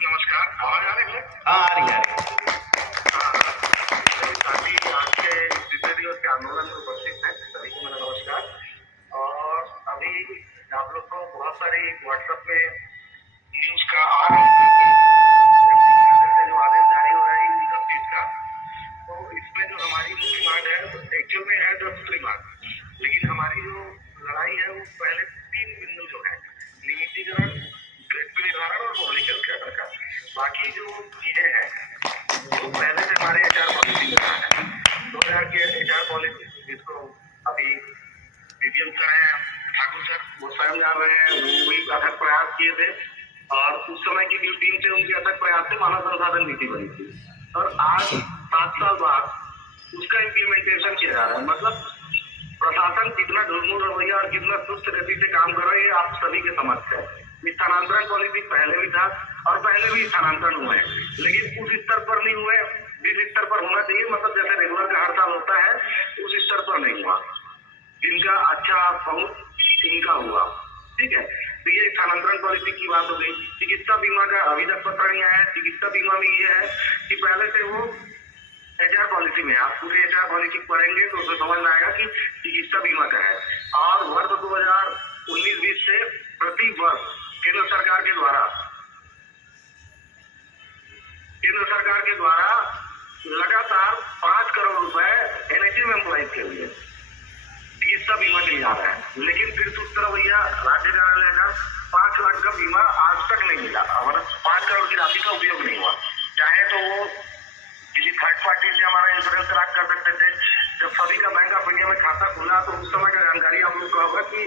नमस्कार, आवाज आ रही है? हाँ आ रही है। साथी आज के जितने दिवस के आंदोलन में उपस्थित हैं सभी को मेरा नमस्कार। और अभी आप लोग को बहुत सारी व्हाट्सएप में न्यूज का आ रहा है जो आदेश जारी हो रहा है इनकम फीस का, तो इसमें जो हमारी मुख्य मांग है एक्चुअल में है 10 मांग, लेकिन हमारी जो लड़ाई है वो पहले 3 बिंदु जो है नियमितीकरण, ग्रेड पे निर्धारण और पब्लिक हेल्थ केयर का। बाकी जो चीजें हैं वो पहले से हमारे एचआर पॉलिसी में है। 2000 के एचआर पॉलिसी जिसको अभी बीपीएम का है ठाकुर सर वो स्वयं जा रहे हैं, वो भी अथक प्रयास किए थे और उस समय की जो टीम थे उनके अथक प्रयास से मानव संसाधन नीति बनी थी और आज 7 साल बाद उसका इम्प्लीमेंटेशन किया जा रहा है। मतलब प्रशासन कितना ढुलमुल रवैया और कितना सुस्त गति से काम कर रहा है ये आप सभी के समक्ष है। स्थानांतरण पॉलिसी पहले भी था और पहले भी स्थानांतरण हुए हैं, लेकिन उस स्तर पर नहीं हुए जिस स्तर पर होना चाहिए। मतलब जैसे रेगुलर का हर साल होता है उस स्तर पर नहीं हुआ। जिनका अच्छा पहुंच उनका हुआ, ठीक है। तो ये स्थानांतरण पॉलिसी की बात हो गई। चिकित्सा बीमा का अभी तक पत्र नहीं आया है। चिकित्सा बीमा में ये है कि पहले से वो एचआर पॉलिसी में, आप पूरे एचआर पॉलिसी पढ़ेंगे तो उसमें समझ में आएगा कि चिकित्सा बीमा का है और वर्ष 2019-20 से प्रति वर्ष केंद्र सरकार के द्वारा लगातार 5 करोड़ रुपए एनएचएम एम्प्लॉइज के लिए चिकित्सा बीमा के लिए आ रहा है, लेकिन फिर सुस्त रवैया राज्य कार्यालय का 5 लाख का बीमा आज तक नहीं मिला। 5 करोड़ की राशि का उपयोग नहीं हुआ। चाहे तो वो किसी थर्ड पार्टी से हमारा इंश्योरेंस करार कर सकते थे। जब सभी का बैंक ऑफ इंडिया में खाता खुला तो उस समय का जानकारी आप लोग का होगा कि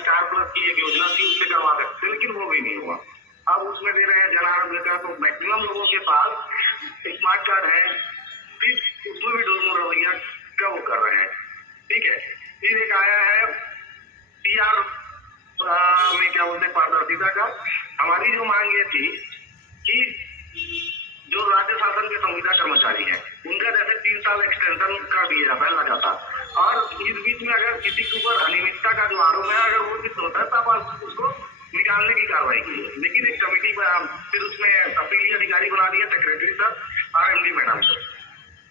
स्टार प्लस की एक योजना थी उससे करवा सकते थे, लेकिन वो भी नहीं हुआ। अब उसमें दे रहे हैं जन आरोग्य का, तो मैक्सिमम लोगों के पास स्मार्ट कार्ड है, फिर उसमें भी ढुलमुल रवैया का वो कर रहे हैं, ठीक है। फिर एक आया है पीआर में क्या बोलते हैं पारदर्शिता का। हमारी जो मांग ये थी कि जो राज्य शासन के संविदा कर्मचारी हैं उनका जैसे 3 साल एक्सटेंशन कर दिया जाता है लगातार, और इस बीच में अगर किसी के ऊपर अनियमितता का जो आरोप है अगर वो सिद्ध होता है तब आप उसको निकालने की कार्रवाई की है। लेकिन एक कमेटी फिर उसमें अपीलीय अधिकारी बना दिया सेक्रेटरी सर और एमडी मैडम सर,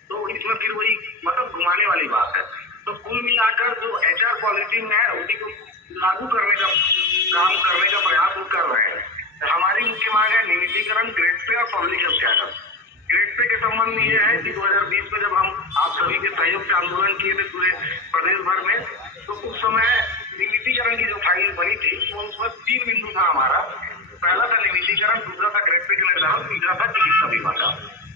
तो इसमें फिर वही मतलब घुमाने वाली बात है। तो कुल मिलाकर जो एचआर पॉलिसी में है उसी को लागू करने का काम करने का प्रयास वो कर रहे हैं। हमारी मुख्य मांग है नियमितीकरण, ग्रेड पे और public health care. Grade pay के संबंध में यह है कि 2020 में जब हम आप सभी के सहयोग से आंदोलन किए थे पूरे प्रदेश भर में, तो उस समय नियमितीकरण की जो फाइल बनी थी तो उसमें 3 बिंदु था हमारा। पहला था नियमितीकरण, दूसरा था ग्रेड पे का निर्धारण, तीसरा था चिकित्सा बीमा का,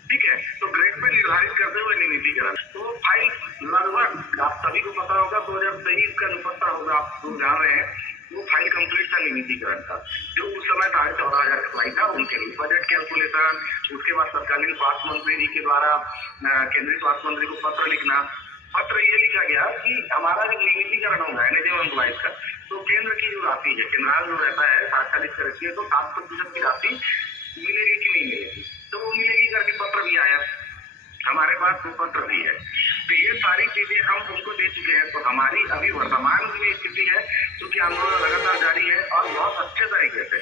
ठीक है। तो ग्रेड पे निर्धारित करते हुए नियमितीकरण, तो फाइल लगभग आप सभी को पता होगा 2023 का जो पत्र होगा आप लोग जान रहे हैं वो फाइल कंप्लीट था नियमितीकरण का, जो उस समय 14,500 अप्लाई था उनके लिए बजट कैलकुलेशन। उसके बाद तत्कालीन स्वास्थ्य मंत्री जी के द्वारा केंद्रीय स्वास्थ्य मंत्री को पत्र लिखना। पत्र ये लिखा गया कि हमारा जब नियमितीकरण होगा एनएचएम एम्प्लॉइज का तो केंद्र की जो राशि है केंद्राल जो रहता है 740 करके, तो 7% की राशि मिलेगी कि नहीं मिलेगी, तो वो मिलेगी करके पत्र भी आया हमारे पास, वो पत्र भी है। तो ये सारी चीजें हम उनको दे चुके हैं। तो हमारी अभी वर्तमान में स्थिति है क्योंकि आंदोलन लगातार जारी है और बहुत अच्छे तरीके से,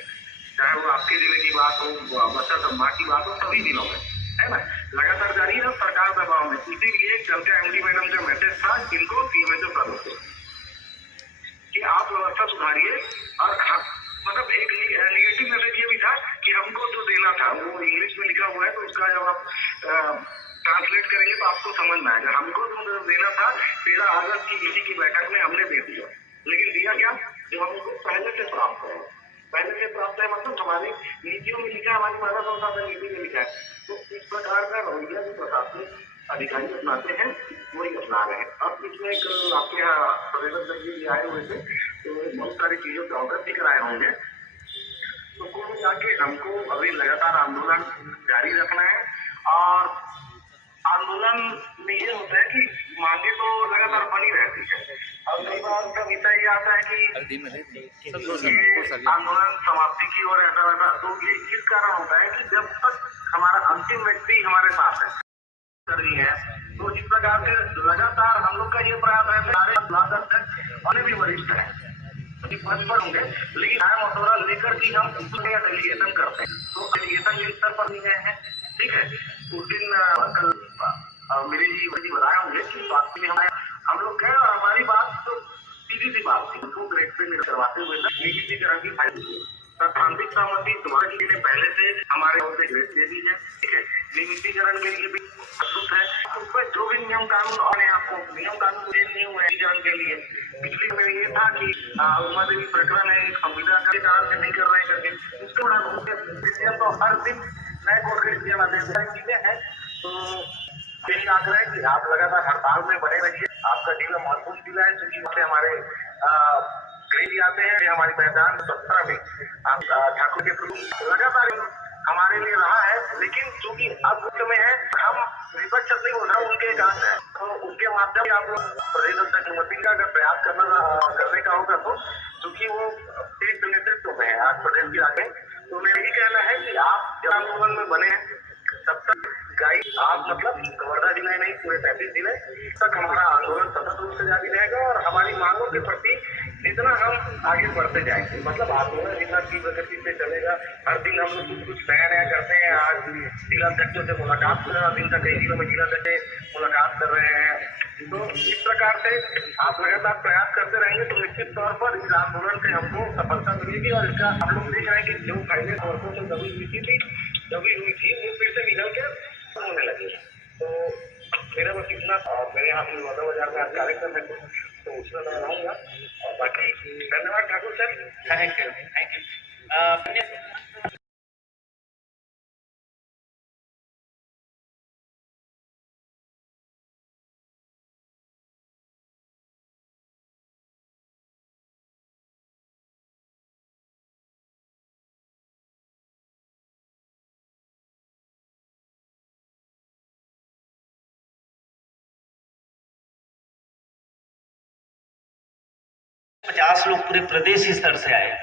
चाहे वो आपके जिले की बात हो, बस्तर संभाग की बात हो, सभी जिलों में है ना लगातार जारी है सरकार दबाव में। इसीलिए कल का एमडी मैडम का मैसेज था इनको सीएमएचओ सदस्य कि आप व्यवस्था सुधारिए। और मतलब एक निगेटिव मैसेज ये भी था कि हमको जो देना था वो इंग्लिश में लिखा हुआ है, तो उसका जब आप ट्रांसलेट करेंगे तो आपको समझ में आएगा। हमको जो देना था 13 अगस्त की इसी की बैठक में हमने दे दिया, लेकिन दिया क्या जो हमको पहले से प्राप्त है। पहले से प्राप्त है मतलब हमारी नीतियों में लिखा है, हमारी मानव संसाधन नीति में लिखा है। तो इस प्रकार का रवैया जो प्रशासनिक अधिकारी अपनाते हैं वही अपना रहे हैं। अब इसमें कल आपके यहाँ प्रदेश जी आए हुए थे तो बहुत सारी चीजों से अवगत भी कराए होंगे। तो कुल जाके हमको अभी लगातार आंदोलन जारी रखना है और आंदोलन में ये होता है कि मांगे तो लगातार बनी रहती है। अब कई बार का विषय ये आता है कि आंदोलन समाप्ति की ओर ऐसा वैसा, तो ये इस कारण होता है कि जब तक हमारा अंतिम व्यक्ति हमारे साथ है कर रही है, तो इस प्रकार से लगातार हम लोग का ये प्रयास है सारे अन्य भी वरिष्ठ है पद पर होंगे, लेकिन नया मसौदा लेकर ही हम डेलीगेशन करते हैं। तो डेलीगेशन अंतरराष्ट्रीय स्तर पर भी गए हैं। ठीक है, उस दिन कल मेरे जी बताए होंगे कि स्वास्थ्य में हम लोग गए और हमारी बात तो सीधी सी बात थी, उनको ग्रेड पे करवाते हुए नियमितीकरण की फाइल दी है। सैद्धांतिक सहमति तुम्हारे जी ने पहले से हमारे ओर से ग्रेड दे दी है। ठीक है, नियमितीकरण के लिए भी प्रस्तुत है। उसमें जो भी नियम कानून और आपको नियम कानून चेंज नहीं हुए नियमितीकरण के लिए। पिछली में ये था कि उमा देवी प्रकरण है, संविदा के कारण से नहीं कर रहे करके, उसके बाद तो हर दिन नए कोर्ट के चीजें हैं। तो यही आग्रह है कि आप लगातार हड़ताल में बने रहिए। आपका जिला महत्वपूर्ण जिला है, क्योंकि वहाँ हमारे गृह आते हैं। हमारी पहचान 17 में ठाकुर के लगातार हमारे लिए रहा है, लेकिन चूंकि अब समय है, हम विपक्ष नहीं हो रहा, उनके काम है, तो उनके माध्यम से आप लोग प्रदेश अध्यक्ष अनुमति का अगर प्रयास करने का होगा, तो चूंकि वो एक नेतृत्व में है आज प्रदेश के आगे, तो मेरा यही कहना है कि आप जन आंदोलन में बने हैं तब तक आप मतलब वर्धा जिला नहीं, पूरे 35 जिले तक हमारा आंदोलन सतत रूप से जारी रहेगा और हमारी मांगों के प्रति जितना हम आगे बढ़ते जाएंगे, मतलब आंदोलन जितना तीव्र गति से चलेगा। हर दिन हम लोग कुछ नया करते हैं। आज जिलाध्यक्षों से मुलाकात कर रहे हैं, दिन का कई जिलों में जिलाध्यक्ष से मुलाकात कर रहे हैं। तो इस प्रकार से आप लगातार प्रयास करते रहेंगे तो निश्चित तौर पर इस आंदोलन से हमको सफलता मिलेगी। और इसका हम लोग देख रहे हैं कि जो फाइलें वर्षों से दबी हुई थी वो फिर से निकल के होने लगी। तो मेरा बस इतना, मेरे यहाँ पे मौदा बाजार में आज कार्यक्रम है, तो उसमें मैं रहूँगा। और बाकी धन्यवाद ठाकुर सर। Thank you. 50 लोग पूरे प्रदेश स्तर से आए,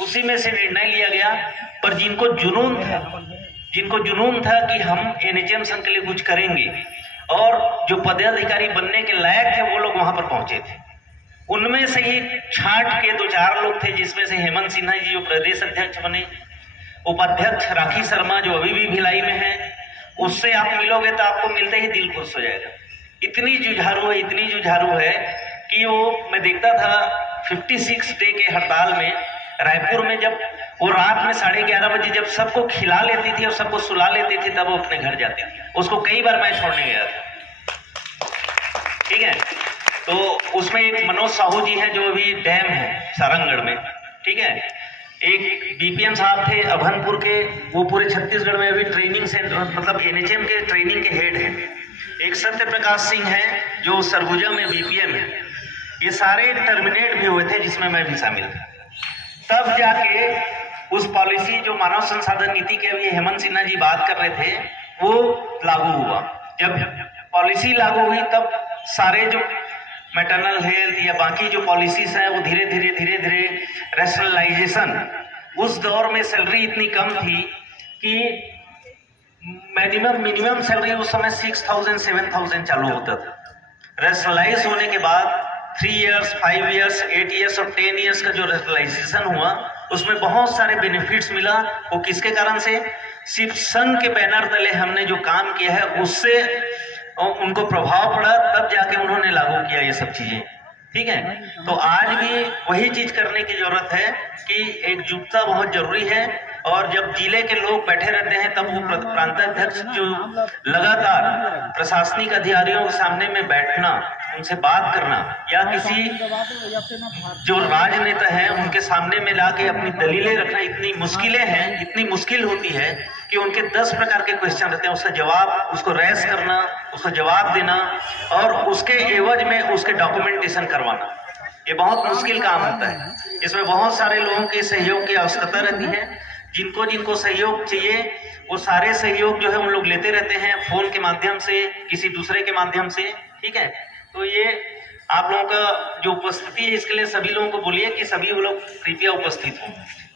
उसी में से निर्णय लिया गया। पर जिनको जुनून था कि हम एनएचएम संघ के लिए कुछ करेंगे और जो पदाधिकारी बनने के लायक थे वो लोग वहां पर पहुंचे थे। उनमें से ही छांट के 2-4 लोग थे, जिसमें से हेमंत सिन्हा जी जो प्रदेश अध्यक्ष बने, उपाध्यक्ष राखी शर्मा जो अभी भी भिलाई में है, उससे आप मिलोगे तो आपको मिलते ही दिल खुश हो जाएगा। इतनी जुझारू है कि वो मैं देखता था 56 डे के हड़ताल में रायपुर में, जब वो रात में 11:30 बजे जब सबको खिला लेती थी और सबको सुला लेती थी, तब वो अपने घर जाती थी। उसको कई बार मैं छोड़ने गया था। ठीक है, तो उसमें एक मनोज साहू जी हैं जो अभी डैम है सारंगगढ़ में। ठीक है, एक बीपीएम साहब थे अभनपुर के, वो पूरे छत्तीसगढ़ में अभी ट्रेनिंग सेंटर मतलब एनएचएम के ट्रेनिंग के हेड हैं। एक सत्य प्रकाश सिंह है जो सरगुजा में बीपीएम है। ये सारे टर्मिनेट भी हुए थे, जिसमें मैं भी शामिल था। तब जाके उस पॉलिसी जो मानव संसाधन नीति के अभी हेमंत सिन्हा जी बात कर रहे थे, वो लागू हुआ। जब पॉलिसी लागू हुई तब सारे जो मैटरनल हेल्थ या बाकी जो पॉलिसीज हैं वो धीरे धीरे रैशनलाइजेशन। उस दौर में सैलरी इतनी कम थी कि मिनिमम सैलरी उस समय 6,000-7,000 चालू होता था। रैशनलाइज होने के बाद 3 इयर्स, 5 इयर्स, 8 इयर्स और 10 इयर्स का जो रैशनलाइजेशन हुआ, उसमें बहुत सारे बेनिफिट्स मिला। वो किसके कारण से? सिर्फ संघ के बैनर तले हमने जो काम किया है उससे उनको प्रभाव पड़ा, तब जाके उन्होंने लागू किया ये सब चीजें। ठीक है, तो आज भी वही चीज करने की जरूरत है कि एकजुटता बहुत जरूरी है। और जब जिले के लोग बैठे रहते हैं तब वो प्रांताध्यक्ष जो लगातार प्रशासनिक अधिकारियों के सामने में बैठना, उनसे बात करना, या किसी जो राजनेता है उनके सामने में लाके अपनी दलीलें रखना, इतनी मुश्किल होती है कि उनके 10 प्रकार के क्वेश्चन रहते हैं, उसका जवाब, उसको रेस करना, उसको जवाब देना और उसके एवज में उसके डॉक्यूमेंटेशन करवाना, ये बहुत मुश्किल काम होता है। इसमें बहुत सारे लोगों के सहयोग की आवश्यकता रहती है। जिनको सहयोग चाहिए वो सारे सहयोग जो है उन लोग लेते रहते हैं, फोन के माध्यम से, किसी दूसरे के माध्यम से। ठीक है, तो ये आप लोगों का जो उपस्थिति है इसके लिए सभी लोगों को बोलिए कि सभी वो लोग कृपया उपस्थित हों।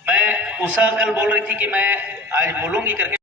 मैं उषा कल बोल रही थी कि मैं आज बोलूंगी करके